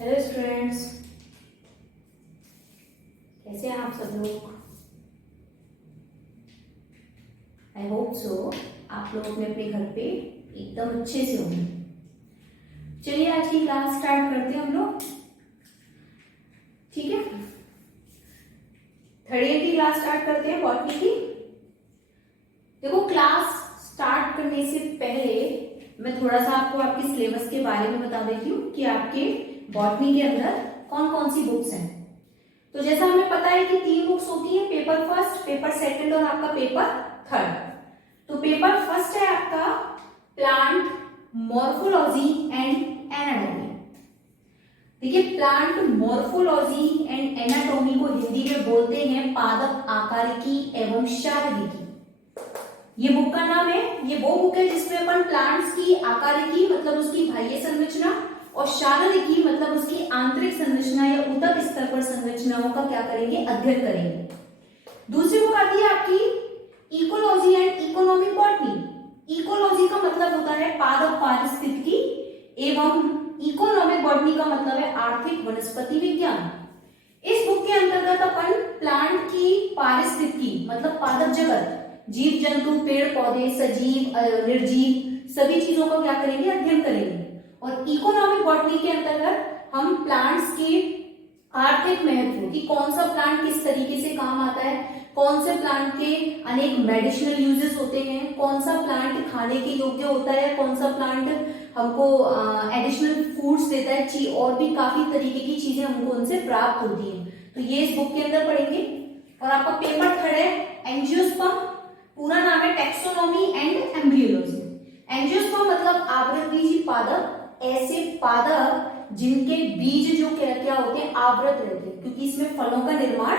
Hello students, कैसे हैं आप सब लोग। आई होप सो आप लोग अपने अपने घर पे एकदम अच्छे से होंगे। चलिए आज की क्लास स्टार्ट करते हैं हम लोग, ठीक है। थर्ड ईयर की क्लास स्टार्ट करते हैं बॉटनी की। देखो, क्लास स्टार्ट करने से पहले मैं थोड़ा सा आपको आपके सिलेबस के बारे में बता देती हूँ कि आपके बॉटनी के अंदर कौन कौन सी बुक्स हैं। तो जैसा हमें पता है कि 3 बुक्स होती हैं, पेपर फर्स्ट, पेपर सेकंड और आपका पेपर थर्ड। तो पेपर फर्स्ट है आपका प्लांट मॉर्फोलॉजी एंड एनाटॉमी। देखिए, प्लांट मॉर्फोलॉजी एंड एनाटॉमी को हिंदी में बोलते हैं पादप आकारिकी एवं शारीरिकी। ये बुक का नाम है। ये वो बुक है जिसमें अपन प्लांट्स की आकारिकी मतलब उसकी बाह्य संरचना और शारीरिकी मतलब उसकी आंतरिक संरचना या ऊतक स्तर पर संरचनाओं का क्या करेंगे, अध्ययन करेंगे। दूसरी बुक आती है आपकी ecology and economic botany. Ecology का मतलब होता है पादप पारिस्थितिकी एवं इकोनॉमिक बॉटनी का मतलब है आर्थिक वनस्पति विज्ञान। इस बुक के अंतर्गत अपन प्लांट की पारिस्थितिकी मतलब पादप जगत, जीव जंतु, पेड़ पौधे, सजीव निर्जीव सभी चीजों का क्या करेंगे, अध्ययन करेंगे। और इकोनॉमिक बॉटनी के अंतर्गत हम प्लांट्स के आर्थिक महत्व कि कौन सा प्लांट किस तरीके से काम आता है, कौन से प्लांट के अनेक मेडिसिनल यूजेस होते हैं, कौन सा प्लांट खाने के योग्य होता है, कौन सा प्लांट हमको एडिशनल फूड्स देता है, और भी काफी तरीके की चीजें हमको उनसे प्राप्त होती हैं। तो ये इस बुक के अंदर पढ़ेंगे। और आपका पेपर थर्ड है एंजियोस्पर्म। पूरा नाम है टैक्सोनॉमी एंड एम्ब्रियोलॉजी। एंजियोस्पर्म मतलब आवृतबीजी पादप, ऐसे पादप जिनके बीज जो क्या क्या होते हैं, आवृत रहते हैं, क्योंकि इसमें फलों का निर्माण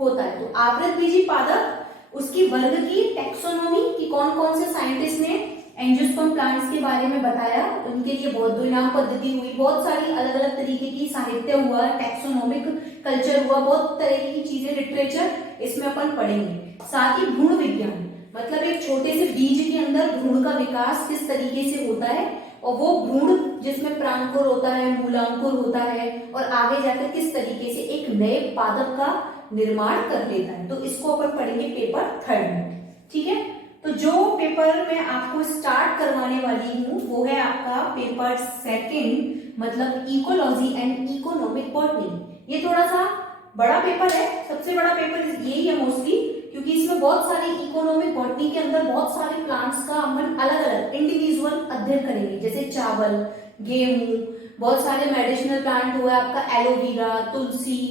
होता है। तो आवृतबीजी पादप, उसकी वर्ग की टैक्सोनॉमी कि कौन कौन से साइंटिस्ट ने एंजियोस्पर्म प्लांट्स के बारे में बताया, उनके लिए बहुत इनाम पद्धति हुई, बहुत सारी अलग अलग तरीके की साहित्य हुआ, टैक्सोनॉमिक कल्चर हुआ, बहुत तरह की चीजें, लिटरेचर इसमें अपन पढ़ेंगे। साथ ही भ्रूण विज्ञान मतलब एक छोटे से बीज के अंदर भ्रूण का विकास किस तरीके से होता है, और वो भ्रूण जिसमें प्रांकुर होता है, मूलांकुर होता है, और आगे जाकर किस तरीके से एक नए पादप का निर्माण कर लेता है। तो इसको अपन पढ़ेंगे पेपर थर्ड में, ठीक है। तो जो पेपर मैं आपको स्टार्ट करवाने वाली हूँ वो है आपका पेपर सेकंड मतलब इकोलॉजी एंड इकोनॉमिक बॉटनी। ये थोड़ा सा बड़ा पेपर है, सबसे बड़ा पेपर यही है मोस्टली, क्योंकि इसमें बहुत सारी इकोनॉमिक बॉटनी के अंदर बहुत सारे प्लांट्स का हम अलग अलग इंडिविजुअल अध्ययन करेंगे, जैसे चावल, गेहूं, बहुत सारे मेडिसिनल प्लांट हुआ आपका एलोवेरा, तुलसी,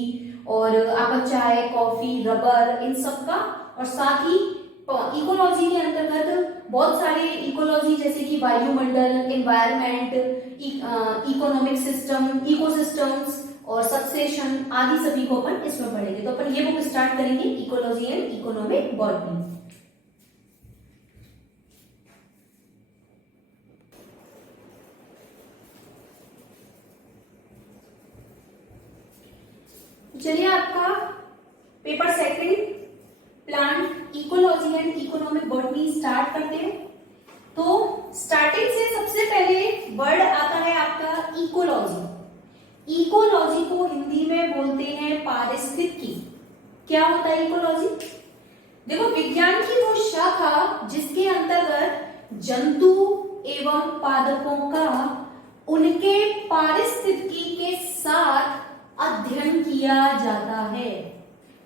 और आपका चाय, कॉफी, रबर, इन सब का। और साथ ही इकोलॉजी के अंतर्गत बहुत सारे इकोलॉजी जैसे कि वायुमंडल, एनवायरमेंट, इकोनॉमिक सिस्टम, इकोसिस्टम्स और सक्सेशन आदि सभी को अपन इसमें पढ़ेंगे। तो अपन ये बुक स्टार्ट करेंगे इकोलॉजी एंड इकोनॉमिक बॉटनी। चलिए आपका paper second plant ecology and economic botany start करते हैं। तो स्टार्टिंग से सबसे पहले वर्ड आता है आपका इकोलॉजी। इकोलॉजी को हिंदी में बोलते हैं पारिस्थितिकी। क्या होता है इकोलॉजी? देखो, विज्ञान की वो शाखा जिसके अंतर्गत जंतु एवं पादपों का उनके पारिस्थितिकी के साथ अध्ययन किया जाता है।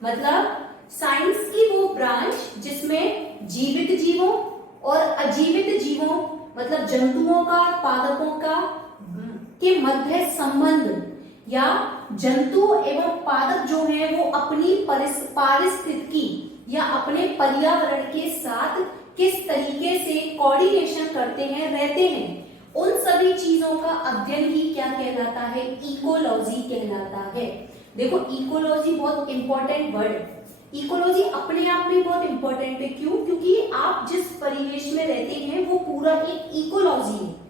मतलब साइंस की वो ब्रांच जिसमें जीवित जीवों और अजीवित जीवों मतलब जंतुओं का, पादपों का के मध्य संबंध, या जंतु एवं पादप जो है वो अपनी पारिस्थितिकी या अपने पर्यावरण के साथ किस तरीके से कोऑर्डिनेशन करते हैं, रहते हैं, उन सभी चीजों का अध्ययन ही क्या कहलाता है, इकोलॉजी कहलाता है। देखो, इकोलॉजी बहुत इंपॉर्टेंट वर्ड है। इकोलॉजी अपने आप में बहुत इंपॉर्टेंट है। क्यों? क्योंकि आप जिस परिवेश में रहते हैं वो पूरा एक इकोलॉजी है।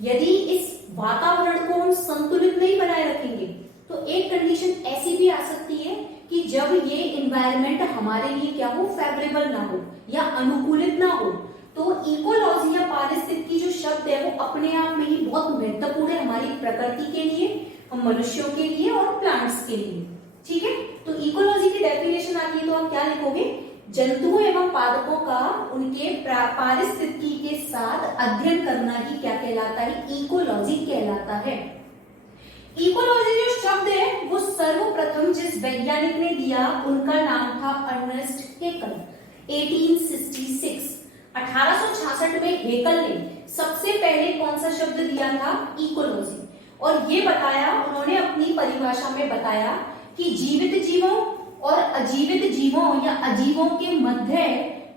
यदि इस वातावरण को हम संतुलित नहीं बनाए रखेंगे तो एक कंडीशन ऐसी भी आ सकती है कि जब ये इन्वायरमेंट हमारे लिए क्या हो, फेवरेबल ना हो या अनुकूलित ना हो, तो इकोलॉजी या पारिस्थितिकी जो शब्द है वो अपने आप में ही बहुत महत्वपूर्ण है हमारी प्रकृति के लिए, हम मनुष्यों के लिए और प्लांट्स के लिए। ठीक है, तो इकोलॉजी की डेफिनेशन आती है तो आप क्या लिखोगे, जंतुओं एवं पादपों का उनके पारिस्थितिकी के साथ अध्ययन करना ही क्या कहलाता है, इकोलॉजी कहलाता है। इकोलॉजी जो शब्द है वो सर्वप्रथम जिस वैज्ञानिक ने दिया उनका नाम था अर्नेस्ट हेकल। 1866 में हेकल ने सबसे पहले कौन सा शब्द दिया था, इकोलॉजी, और ये बताया, उन्होंने अपनी परिभाषा में बताया कि जीवित जीवों और अजीवित जीवों या अजीवों के मध्य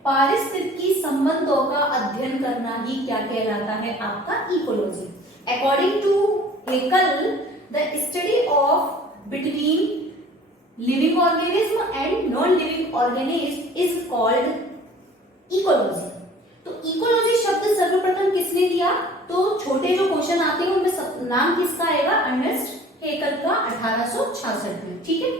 पारिस्थितिकी संबंधों का अध्ययन करना ही क्या कहलाता है, आपका ecology. According to Haeckel, the study of between living organism and non living organism is called ecology. तो इकोलॉजी शब्द सर्वप्रथम किसने दिया, तो छोटे जो क्वेश्चन आते हैं उनमें नाम किसका आएगा, अर्नेस्ट हेकल का 1866 में। ठीक है,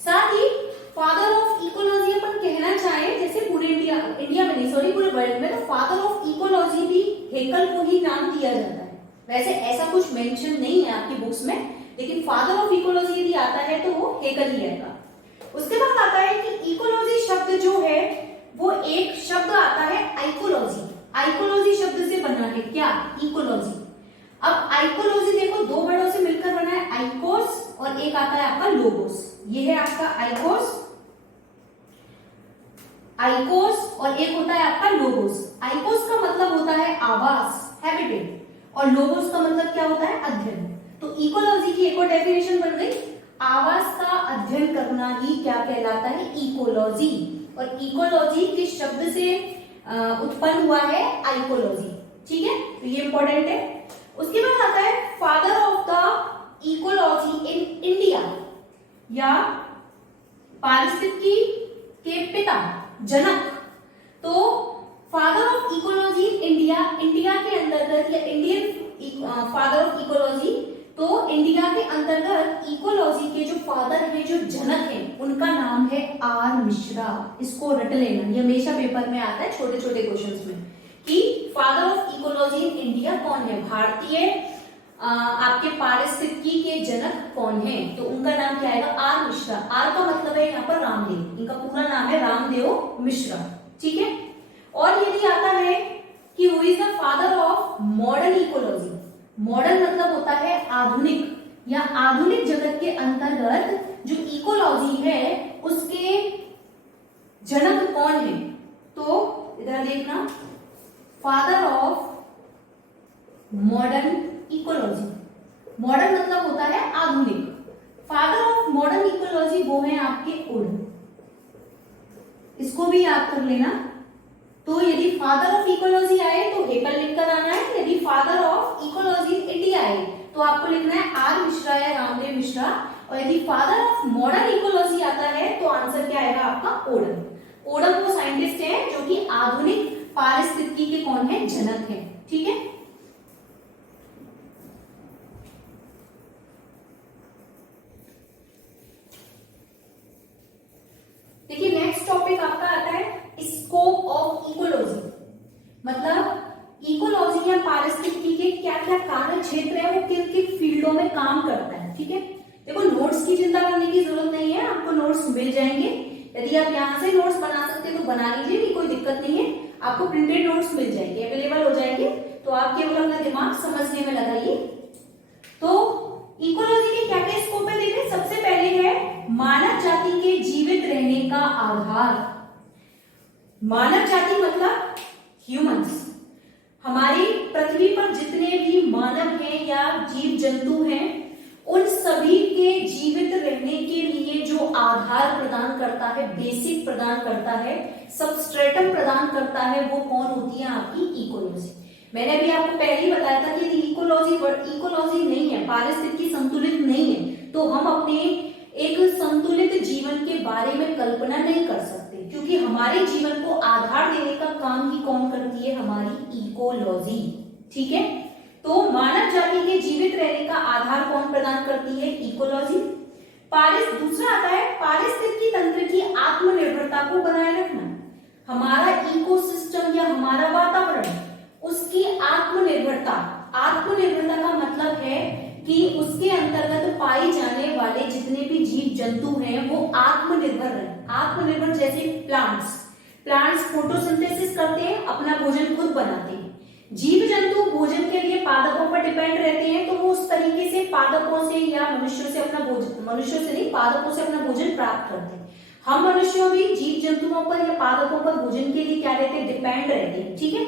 साथ ही फादर ऑफ इकोलॉजी अपन कहना चाहें, जैसे पूरे इंडिया में नहीं, सॉरी पूरे वर्ल्ड में, तो फादर ऑफ इकोलॉजी भी हेकल को ही नाम दिया जाता है। वैसे ऐसा कुछ मेंशन नहीं है आपकी बुक्स में, लेकिन फादर ऑफ इकोलॉजी यदि आता है तो वो हेकल ही आएगा। उसके बाद आता है कि इकोलॉजी शब्द जो है वो एक शब्द आता है आइकोलॉजी। आइकोलॉजी शब्द से बना है क्या, इकोलॉजी। अब आइकोलॉजी देखो दो वर्डों से मिलकर बना है, आइकोस और एक आता है आपका लोगोस। ये है आपका आइकोस, आइकोस, और एक होता है आपका लोगोस। आइकोस का मतलब होता है आवास, हैबिटेट, और लोगोस का मतलब क्या होता है, अध्ययन। तो इकोलॉजी की एक और डेफिनेशन बन गई, आवास का अध्ययन करना ही क्या कहलाता है, इकोलॉजी। और इकोलॉजी किस शब्द से उत्पन्न हुआ है, आइकोलॉजी। ठीक है, तो ये इंपॉर्टेंट है। उसके बाद आता है father of the ecology in India, या पारिस्थितिकी के पिता, जनक। तो father of ecology India, India के अंतर्गत, या इंडियन फादर ऑफ इकोलॉजी, तो इंडिया के अंतर्गत इकोलॉजी के जो फादर है, जो जनक है, उनका नाम है आर मिश्रा। इसको रट लेना, ये हमेशा पेपर में आता है छोटे छोटे क्वेश्चंस में, कि father of ecology in India कौन है, भारतीय आपके पारिस्थितिकी के जनक कौन है, तो उनका नाम क्या आएगा, आर मिश्रा। आर का मतलब है यहाँ पर रामदेव, इनका पूरा नाम है रामदेव मिश्रा। ठीक है, और यदि आता है कि who is the father of modern ecology. Modern मतलब होता है आधुनिक, या आधुनिक जगत के अंतर्गत जो इकोलॉजी है उसके जनक कौन है, तो इधर देखना, father of modern ecology. Modern मतलब होता है आधुनिक, फादर ऑफ मॉडर्न इकोलॉजी वो है आपके वुड। इसको भी याद कर लेना। तो यदि फादर ऑफ इकोलॉजी आए तो हेकल लिखकर आना है, यदि फादर ऑफ इकोलॉजी इंडिया आए तो आपको लिखना है आर मिश्रा या रामदेव मिश्रा, और यदि फादर ऑफ मॉडर्न इकोलॉजी आता है तो आंसर क्या आएगा आपका, ओडम। ओडम वो साइंटिस्ट है जो कि आधुनिक पारिस्थितिकी के कौन है, जनक है। ठीक है, देखिए नेक्स्ट टॉपिक आपका आता है स्कोप ऑफ इकोलॉजी। मतलब इकोलॉजी या पारिस्थितिकी के क्या क्या कार्य क्षेत्र है, वो किन किन फील्डों में काम करता है। ठीक है, देखो नोट्स की चिंता करने की जरूरत नहीं है, आपको नोट्स मिल जाएंगे। यदि आप यहाँ से नोट्स बना सकते हैं तो बना लीजिए, कोई दिक्कत नहीं है, आपको प्रिंटेड नोट्स मिल जाएंगे, अवेलेबल हो जाएंगे। तो आप केवल अपना दिमाग समझने में लगाइए। तो इकोलॉजी के क्या क्या स्कोप है, देखिए सबसे पहले है मानव जाति के जीवित रहने का आधार। मानव जाति मतलब ह्यूमंस, हमारी पृथ्वी पर जितने भी मानव हैं या जीव जंतु हैं, उन सभी के जीवित रहने के लिए जो आधार प्रदान करता है, बेसिक प्रदान करता है, सबस्ट्रेटम प्रदान करता है, वो कौन होती है, आपकी इकोलॉजी। मैंने अभी आपको पहले ही बताया था कि इकोलॉजी नहीं है, पारिस्थितिकी संतुलित नहीं है, तो हम अपने एक संतुलित जीवन के बारे में कल्पना नहीं कर सकते, क्योंकि हमारे जीवन को आधार देने का काम ही कौन करती है, हमारी इकोलॉजी। ठीक है, तो मानव जाति के जीवित रहने का आधार कौन प्रदान करती है, इकोलॉजी। दूसरा आता है पारिस्थितिकी तंत्र की आत्मनिर्भरता को बनाए रखना। हमारा इकोसिस्टम या हमारा वातावरण, उसकी आत्मनिर्भरता। आत्मनिर्भरता का मतलब है कि उसके अंतर्गत पाए जाने वाले जितने भी जीव जंतु हैं वो आत्मनिर्भर हैं। आत्मनिर्भर जैसे प्लांट्स फोटोसिंथेसिस करते हैं, अपना भोजन खुद बनाते हैं। जीव जंतु भोजन के लिए पादपों पर डिपेंड रहते हैं, तो वो उस तरीके से पादपों से या मनुष्यों से नहीं, पादपों से अपना भोजन प्राप्त करते हैं। हम मनुष्यों भी जीव जंतुओं पर या पादपों पर भोजन के लिए क्या रहते हैं, डिपेंड रहते हैं। ठीक है,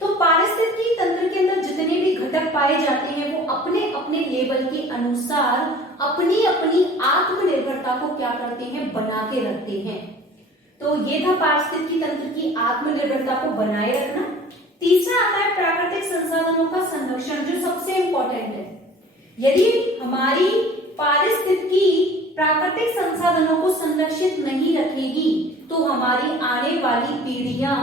तो पारिस्थितिकी तंत्र के अंदर जितने भी घटक पाए जाते हैं वो अपने अपने लेवल के अनुसार अपनी अपनी आत्मनिर्भरता को क्या करते हैं, बना के रखते हैं। तो ये था पारिस्थितिकी तंत्र की आत्मनिर्भरता को बनाए रखना। तीसरा आता है प्राकृतिक संसाधनों का संरक्षण, जो सबसे इंपॉर्टेंट है। यदि हमारी पारिस्थितिकी प्राकृतिक संसाधनों को संरक्षित नहीं रखेगी तो हमारी आने वाली पीढ़ियां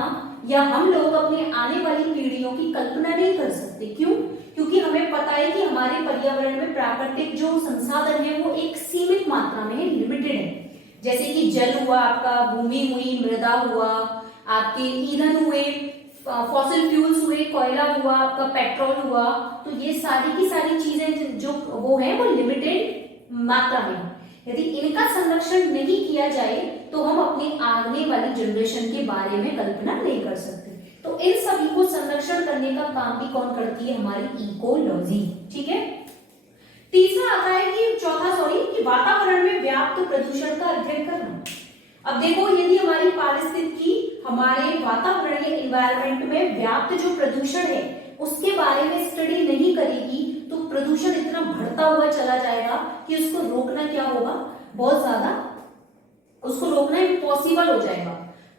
या हम लोग अपने आने वाली पीढ़ियों की कल्पना नहीं कर सकते। क्यों? क्योंकि हमें पता है कि हमारे पर्यावरण में प्राकृतिक जो संसाधन है वो एक सीमित मात्रा में है, लिमिटेड है। जैसे कि जल हुआ आपका, भूमि हुई, मृदा हुआ, आपके ईंधन हुए, फॉसिल फ्यूल्स हुए, कोयला हुआ, आपका पेट्रोल हुआ, तो ये सारी की सारी चीजें जो वो है वो लिमिटेड मात्रा में। यदि इनका संरक्षण नहीं किया जाए तो हम अपनी आने वाली जनरेशन के बारे में कल्पना नहीं कर सकते। तो इन सभी को संरक्षण करने का काम भी कौन करती है, हमारी इकोलॉजी। ठीक है, तीसरा आता है कि वातावरण में व्याप्त प्रदूषण का अध्ययन करना। अब देखो, यदि हमारी पारिस्थितिकी हमारे वातावरण या एनवायरनमेंट में व्याप्त जो प्रदूषण है उसके बारे में स्टडी नहीं करेगी तो प्रदूषण इतना बढ़ता हुआ चला जाएगा कि उसको रोकना क्या होगा, बहुत ज्यादा उसको रोकना इम्पॉसिबल हो जाएगा।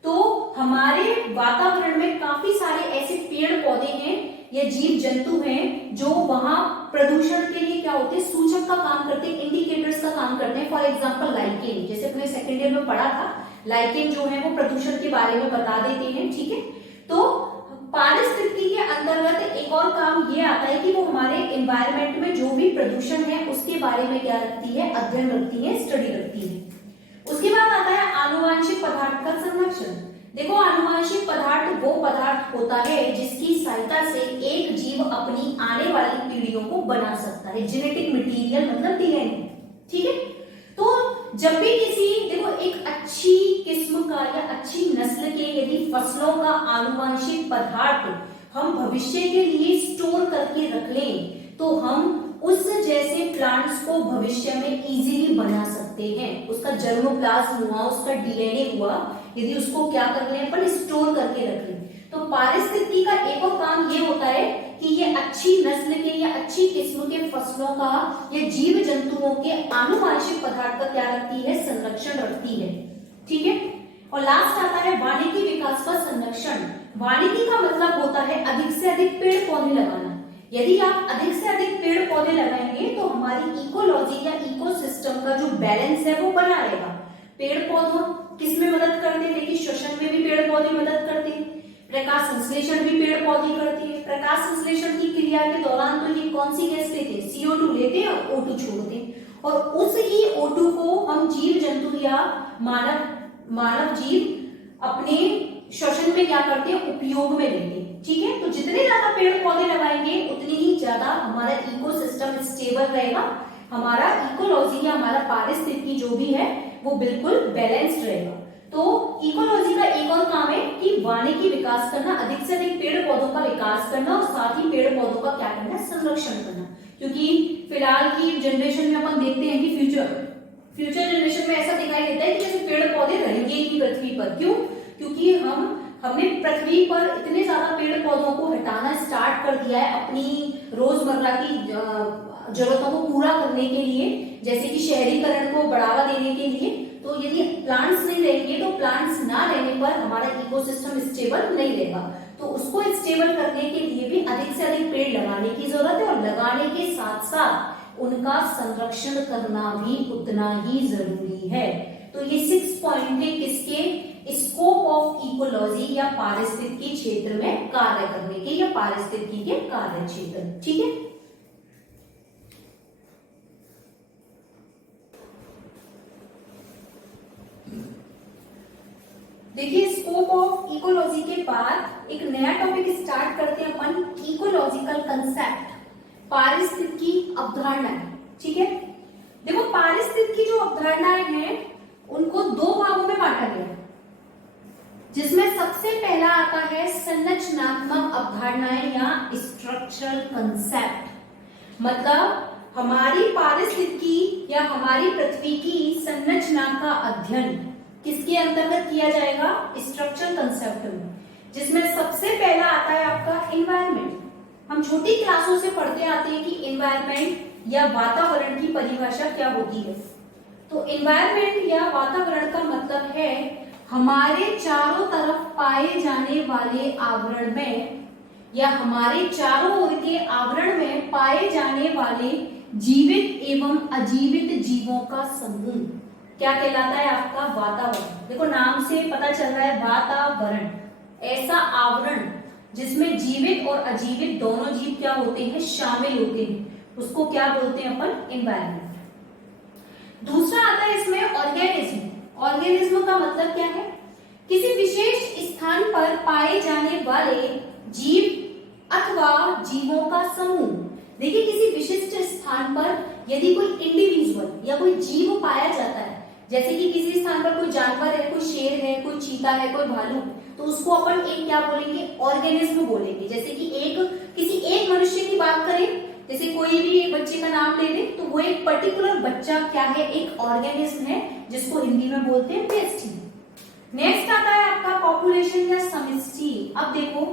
तो हमारे वातावरण में काफी सारे ऐसे पेड़ पौधे हैं या जीव जंतु हैं जो वहां प्रदूषण के लिए क्या होते हैं, सूचक का काम करते हैं, इंडिकेटर्स का काम करते हैं। फॉर एग्जांपल लाइकेन, जैसे अपने सेकेंड ईयर में पढ़ा था, लाइकेन जो है वो प्रदूषण के बारे में बता देते हैं। ठीक है, तो पारिस्थितिकी के अंतर्गत एक और काम ये आता है कि वो हमारे एनवायरनमेंट में जो भी प्रदूषण है उसके बारे में क्या रखती है, अध्ययन रखती है, स्टडी रखती है। उसके बाद आता है आनुवांशिक पदार्थ का संरक्षण। देखो, आनुवांशिक पदार्थ वो पदार्थ होता है जिसकी सहायता से एक जीव अपनी आने वाली पीढ़ियों को बना सकता है। जेनेटिक मटेरियल मतलब डीएनए। ठीक है, तो जब भी देखो एक अच्छी किस्म का या अच्छी नस्ल के यदि फसलों का आनुवांशिक पदार्थ हम भविष्य के लिए स्टोर करके रख लें तो हम उस जैसे प्लांट्स को भविष्य में इजीली बना सकते हैं। उसका जर्मोप्लाज्म हुआ, उसका डीएनए हुआ, यदि उसको क्या कर लें अपन, स्टोर करके रख लें। तो पारिस्थितिकी का एक और काम ये होता है कि ये अच्छी नस्ल के या अच्छी किस्म के फसलों का या जीव जंतुओं के आनुवांशिक पदार्थ का क्या रखती है, संरक्षण रखती है। ठीक है, और लास्ट आता है वानिकी विकास का संरक्षण। वानिकी का मतलब होता है अधिक से अधिक पेड़ पौधे लगाना। यदि आप अधिक से अधिक पेड़ पौधे लगाएंगे तो हमारी इकोलॉजी या इकोसिस्टम का जो बैलेंस है वो बना रहेगा। पेड़ पौधों किसमें मदद करते हैं, देखिए श्वसन में भी पेड़ पौधे मदद करते हैं, प्रकाश संश्लेषण भी पेड़ पौधे करते हैं। प्रकाश संश्लेषण की क्रिया के दौरान तो ये कौन सी गैस लेते हैं, CO2 लेते हैं और O2 छोड़ते हैं, और उस ही O2 को हम जीव जंतु या मानव जीव अपने श्वसन में क्या करते हैं, उपयोग में लेते हैं। ठीक है, तो जितने ज्यादा पेड़ पौधे लगाएंगे उतनी ही ज्यादा हमारा इकोसिस्टम स्टेबल रहेगा, हमारा इकोलॉजी या हमारा पारिस्थितिकी जो भी है वो बिल्कुल बैलेंस्ड रहेगा। तो इकोलॉजी का एक और काम है कि वानिकी विकास करना, अधिक से अधिक पेड़ पौधों का विकास करना और साथ ही पेड़ पौधों का क्या करना, संरक्षण करना। क्योंकि फिलहाल की जनरेशन में अपन देखते हैं कि फ्यूचर जनरेशन में ऐसा दिखाई देता है कि जैसे पेड़ पौधे रहेंगे ही पृथ्वी पर। क्यों? क्योंकि हमने पृथ्वी पर इतने ज्यादा पेड़ पौधों को हटाना स्टार्ट कर दिया है अपनी रोजमर्रा की जरूरतों को पूरा करने के लिए, जैसे कि शहरीकरण को बढ़ावा देने के लिए। तो यदि प्लांट्स नहीं रहेंगे तो प्लांट्स ना रहने पर हमारा इकोसिस्टम स्टेबल नहीं रहेगा। तो उसको स्टेबल करने के लिए भी अधिक से अधिक पेड़ लगाने की जरूरत है, और लगाने के साथ साथ उनका संरक्षण करना भी उतना ही जरूरी है। तो ये 6 पॉइंट है किसके, स्कोप ऑफ इकोलॉजी या पारिस्थितिकी क्षेत्र में कार्य करने के या पारिस्थितिकी के कार्य क्षेत्र। ठीक है, देखिए स्कोप ऑफ इकोलॉजी के बाद एक नया टॉपिक स्टार्ट करते हैं अपन, इकोलॉजिकल कंसेप्ट, पारिस्थितिकी अवधारणाएं। ठीक है, देखो पारिस्थितिकी जो अवधारणाएं हैं उनको दो भागों में बांटा गया है, जिसमें सबसे पहला आता है संरचनात्मक अवधारणाएं या स्ट्रक्चरल कंसेप्ट। मतलब हमारी पारिस्थितिकी या हमारी पृथ्वी की संरचना का अध्ययन किसके अंतर्गत किया जाएगा, स्ट्रक्चरल कंसेप्ट में, जिसमें सबसे पहला आता है आपका एनवायरनमेंट। हम छोटी क्लासों से पढ़ते आते हैं कि एनवायरनमेंट या वातावरण की परिभाषा क्या होती है। तो एनवायरनमेंट या वातावरण का मतलब है हमारे चारों तरफ पाए जाने वाले आवरण में या हमारे चारों ओर के आवरण में पाए जाने वाले जीवित एवं अजीवित जीवों का समूह क्या कहलाता है आपका, वातावरण। देखो नाम से पता चल रहा है वातावरण, ऐसा आवरण जिसमें जीवित और अजीवित दोनों जीव क्या होते हैं, शामिल होते हैं, उसको क्या बोलते हैं अपन, एनवायरनमेंट। दूसरा आता है इसमें ऑर्गेनिज्म। ऑर्गेनिज्म का मतलब क्या है, किसी विशेष स्थान पर पाए जाने वाले जीव अथवा जीवों का समूह। देखिए किसी विशिष्ट स्थान पर यदि कोई इंडिविजुअल या कोई जीव पाया जाता है, जैसे कि किसी स्थान पर कोई जानवर है, कोई शेर है, कोई चीता है, कोई भालू, तो उसको अपन एक क्या बोलेंगे, ऑर्गेनिज्म बोलेंगे। जैसे कि किसी एक मनुष्य की बात करें, जैसे कोई भी एक बच्चे का नाम ले दे तो वो एक पर्टिकुलर बच्चा क्या है, एक ऑर्गेनिज्म है, जिसको हिंदी में बोलते हैं व्यष्टि। नेक्स्ट आता है आपका पॉपुलेशन या समष्टि। अब देखो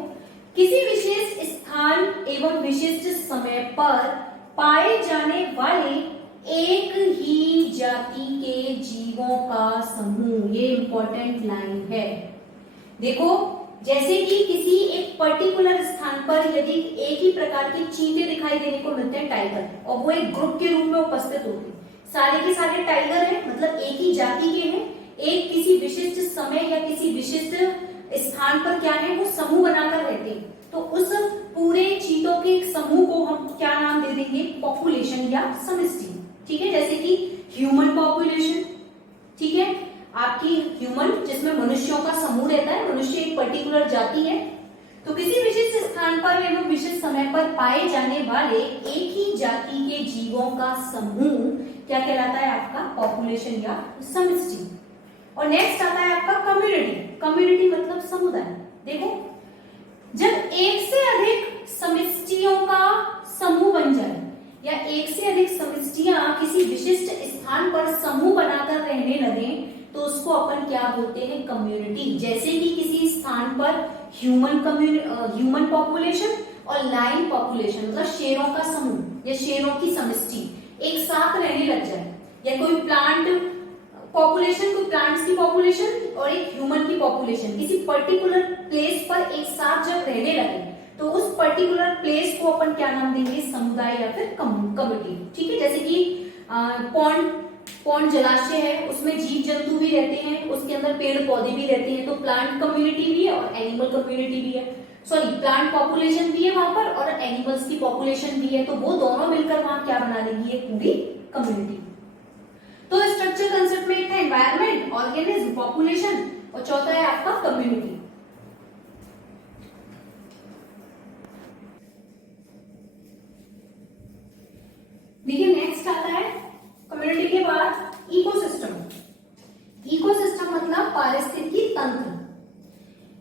किसी विशेष स्थान एवं विशिष्ट समय पर पाए जाने वाले एक ही जाति के जीवों का समूह, ये इंपॉर्टेंट लाइन है। देखो जैसे कि किसी एक पर्टिकुलर स्थान पर यदि एक ही प्रकार के चीते दिखाई देने को मिलते हैं, टाइगर, और वो एक ग्रुप के रूप में उपस्थित होते हैं, सारे के सारे टाइगर हैं, मतलब एक ही जाति के हैं, एक किसी विशिष्ट समय या किसी विशिष्ट स्थान पर क्या है, वो समूह बनाकर रहते हैं, तो उस पूरे चीतों के एक समूह को हम क्या नाम दे देंगे, पॉपुलेशन या समष्टि। ठीक है, जैसे कि ह्यूमन पॉपुलेशन, ठीक है, आपकी ह्यूमन जिसमें मनुष्यों का समूह रहता है, मनुष्य एक पर्टिकुलर जाति है, तो किसी विशिष्ट स्थान पर एवं विशिष्ट समय पर पाए जाने वाले एक ही जाति के जीवों का समूह क्या कहलाता है आपका, पॉपुलेशन या समष्टि। और नेक्स्ट आता है आपका कम्युनिटी। कम्युनिटी मतलब समुदाय। देखो जब एक से अधिक समष्टियों का समूह बन जाए या एक से अधिक समष्टियां किसी विशिष्ट स्थान पर समूह बनाकर रहने लगे तो उसको अपन क्या बोलते हैं, कम्युनिटी। जैसे कि किसी स्थान पर ह्यूमन पॉपुलेशन और लाइन पॉपुलेशन मतलब शेरों का समूह या शेरों की समष्टि एक साथ रहने लग जाए, या कोई प्लांट पॉपुलेशन, कोई प्लांट्स की पॉपुलेशन और एक ह्यूमन की पॉपुलेशन किसी पर्टिकुलर प्लेस पर एक साथ जब रहने लगे तो उस पर्टिकुलर प्लेस को अपन क्या नाम देंगे, समुदाय या फिर कम्युनिटी। ठीक है, जैसे कि पॉन्ड जलाशय है, उसमें जीव जंतु भी रहते हैं, उसके अंदर पेड़ पौधे भी रहते हैं, तो प्लांट कम्युनिटी भी है और एनिमल कम्युनिटी भी है, सॉरी प्लांट पॉपुलेशन भी है वहां पर और एनिमल्स की पॉपुलेशन भी है, तो वो दोनों मिलकर वहां क्या बना लेंगी, एक पूरी कम्युनिटी। तो स्ट्रक्चर कंसेप्ट में एक था एनवायरनमेंट, ऑर्गेनिज्म, पॉपुलेशन और चौथा है आपका कम्युनिटी। देखिए नेक्स्ट आता है कम्युनिटी के बाद इकोसिस्टम। इकोसिस्टम मतलब पारिस्थितिकी तंत्र।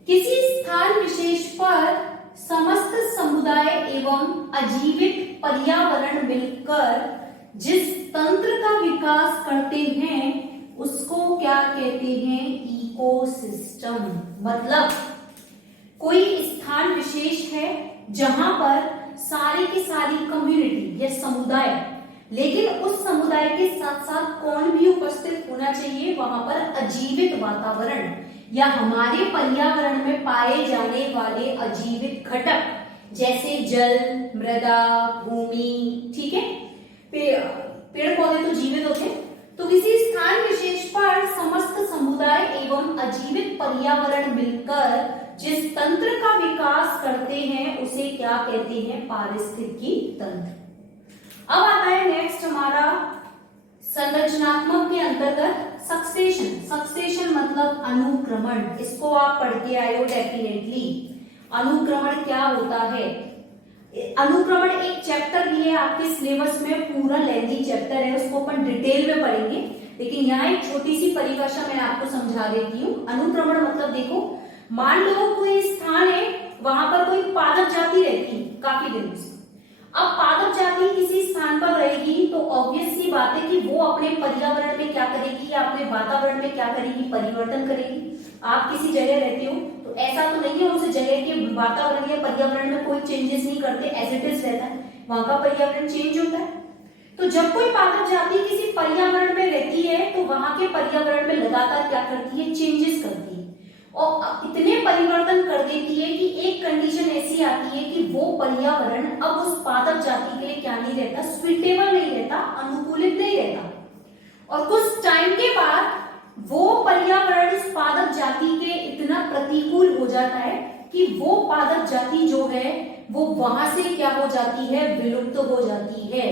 किसी स्थान विशेष पर समस्त समुदाय एवं अजीवित पर्यावरण मिलकर जिस तंत्र का विकास करते हैं उसको क्या कहते हैं, इकोसिस्टम। मतलब कोई स्थान विशेष है जहां पर सारी की सारी कम्युनिटी या समुदाय, लेकिन उस समुदाय के साथ साथ कौन भी उपस्थित होना चाहिए, वहां पर अजीवित वातावरण या हमारे पर्यावरण में पाए जाने वाले अजीवित घटक जैसे जल, मृदा, भूमि, ठीक है, पेड़ पौधे तो जीवित होते हैं, तो किसी स्थान विशेष पर समस्त समुदाय एवं अजीवित पर्यावरण मिलकर जिस तंत्र का विकास करते हैं उसे क्या कहते हैं, पारिस्थितिकी तंत्र। अब आता है नेक्स्ट हमारा संरचनात्मक के अंतर्गत सक्सेशन, सक्सेशन मतलब अनुक्रमण, इसको आप पढ़ के आए हो डेफिनेटली। अनुक्रमण क्या होता है? अनुक्रमण एक चैप्टर भी है आपके सिलेबस में, पूरा लेंथी चैप्टर है, उसको अपन डिटेल में पढ़ेंगे, लेकिन यहाँ एक छोटी सी परिभाषा मैं आपको समझा देती हूँ। अनुक्रमण मतलब देखो, मान लो कोई स्थान है, वहां पर कोई पादप जाति रहती है काफी दिनों से। अब पादप जाति किसी स्थान पर रहेगी तो ऑब्वियस सी बात है कि वो अपने पर्यावरण में क्या करेगी या अपने वातावरण में क्या करेगी, परिवर्तन करेगी। आप किसी जगह रहते हो तो ऐसा तो नहीं है उस जगह के वातावरण या पर्यावरण में कोई चेंजेस नहीं करते, एज इट इज रहता है, वहां का पर्यावरण चेंज होता है। तो जब कोई पादप जाति किसी पर्यावरण में रहती है तो वहां के पर्यावरण में लगातार क्या करती है, चेंजेस करती है, और इतने परिवर्तन कर देती है कि एक कंडीशन ऐसी आती है कि वो पर्यावरण अब उस पादप जाति के लिए क्या नहीं रहता, स्वीटेबल नहीं रहता, अनुकूलित नहीं रहता। और कुछ टाइम के बाद वो पर्यावरण इस पादप जाति के इतना प्रतिकूल हो जाता है कि वो पादप जाति जो है वो वहां से क्या हो जाती है, विलुप्त हो जाती है,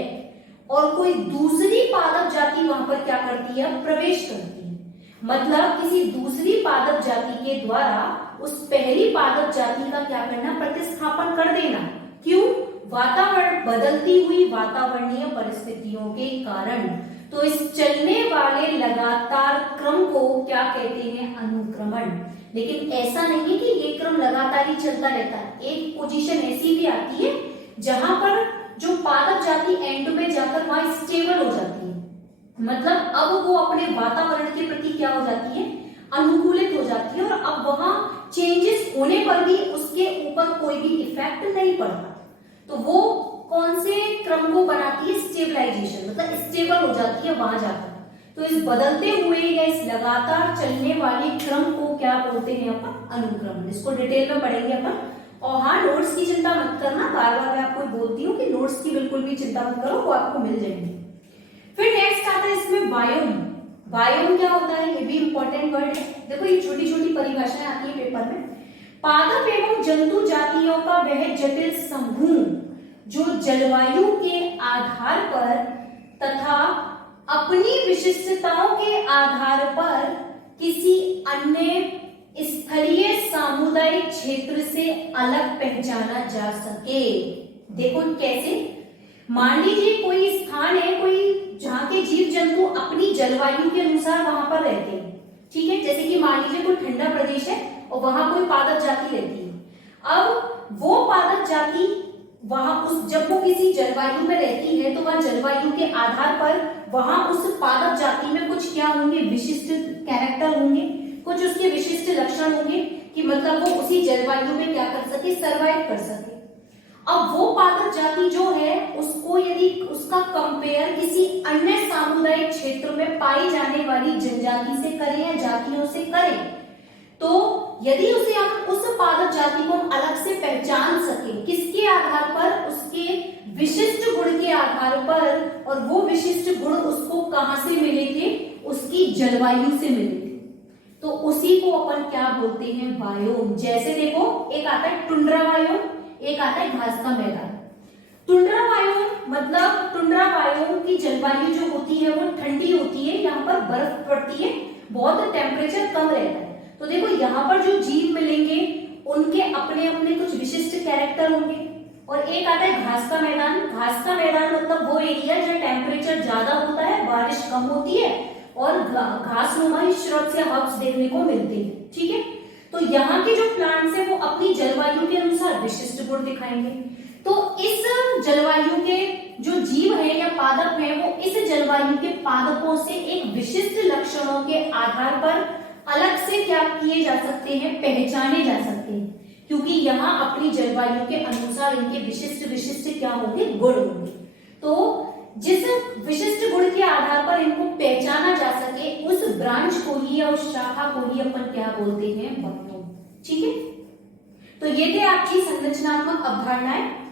और कोई दूसरी पादप जाति वहां पर क्या करती है, प्रवेश करती है। मतलब किसी दूसरी पादप जाति के द्वारा उस पहली पादप जाति का क्या करना, प्रतिस्थापन कर देना। क्यों? वातावरण, बदलती हुई वातावरणीय परिस्थितियों के कारण। तो इस चलने वाले लगातार क्रम को क्या कहते हैं, अनुक्रमण। लेकिन ऐसा नहीं है कि ये क्रम लगातार ही चलता रहता है, एक पोजीशन ऐसी भी आती है जहां पर जो पादप जाति एंड में जाकर वहां स्टेबल हो जाती है, मतलब अब वो अपने वातावरण के प्रति क्या हो जाती है, अनुकूलित हो जाती है, और अब वहां चेंजेस होने पर भी उसके ऊपर कोई भी इफेक्ट नहीं पड़ता। तो वो कौन से क्रम को बनाती है, स्टेबलाइजेशन, मतलब स्टेबल हो जाती है वहां जाकर। तो इस बदलते हुए या इस लगातार चलने वाले क्रम को क्या बोलते हैं अपन, अनुक्रमण। इसको डिटेल में पढ़ेंगे अपन। और हाँ, नोट्स की चिंता मत करना, बार बार मैं आपको बोलती हूँ कि नोट्स की बिल्कुल भी चिंता मत करो, वो आपको मिल जाएंगे। फिर नेक्स्ट आता है इसमें बायोम। बायोम क्या होता है, ये भी इंपॉर्टेंट वर्ड है। देखो ये छोटी छोटी परिभाषाएं आती है पेपर में। पादप एवं जंतु जातियों का वह जटिल समूह जो जलवायु के आधार पर तथा अपनी विशिष्टताओं के आधार पर किसी अन्य स्थलीय सामुदायिक क्षेत्र से अलग पहचाना जा सके। देखो कैसे, मान लीजिए कोई स्थान है, कोई जहाँ के जीव जंतु अपनी जलवायु के अनुसार वहां पर रहते हैं, ठीक है। जैसे कि मान लीजिए कोई ठंडा प्रदेश है और वहां कोई पादप जाति रहती है। अब वो पादप जाति वहां जब वो किसी जलवायु में रहती है तो वह जलवायु के आधार पर वहां उस पादप जाति में कुछ क्या होंगे, विशिष्ट कैरेक्टर होंगे, कुछ उसके विशिष्ट लक्षण होंगे कि मतलब वो उसी जलवायु में क्या कर सके, सरवाइव कर सके। अब वो पादप जाति जो है उसको यदि उसका कंपेयर किसी अन्य सामुदायिक क्षेत्र में पाई जाने वाली जनजाति से करें या जातियों से करें, तो यदि उसे हम उस पादप जाति को हम अलग से पहचान सके, किसके आधार पर, उसके विशिष्ट गुण के आधार पर, और वो विशिष्ट गुण उसको कहां से मिले थे, उसकी जलवायु से मिले थे, तो उसी को अपन क्या बोलते हैं, बायोम। जैसे देखो एक आता है टुंड्रा बायोम, एक आता है घास का मैदान। टुंड्रा बायोम मतलब टुंड्रा बायोम की जलवायु जो होती है वो ठंडी होती है, यहाँ पर बर्फ पड़ती है, बहुत टेम्परेचर कम रहता है। तो देखो यहाँ पर जो जीव मिलेंगे उनके अपने अपने कुछ विशिष्ट कैरेक्टर होंगे। और एक आता है घास का मैदान। घास का मैदान मतलब वो एरिया जहाँ टेम्परेचर ज्यादा होता है, बारिश कम होती है और घास नुमा श्रब्स या हर्ब्स देखने को मिलते हैं, ठीक है। तो यहाँ के जो प्लांट्स है वो अपनी जलवायु के अनुसार विशिष्ट गुण दिखाएंगे। तो इस जलवायु के जो जीव है या पादप है वो इस जलवायु के पादपों से एक विशिष्ट लक्षणों के आधार पर अलग से क्या किए जा सकते हैं, पहचाने जा सकते हैं, क्योंकि यहाँ अपनी जलवायु के अनुसार इनके विशिष्ट विशिष्ट क्या होंगे, गुण होंगे। तो जिस विशिष्ट गुण के आधार पर इनको पहचाना जा सके उस ब्रांच को ही या उस शाखा को ही अपन क्या बोलते हैं, बायोम, ठीक है। तो ये थे आपकी संरचनात्मक अवधारणाएं।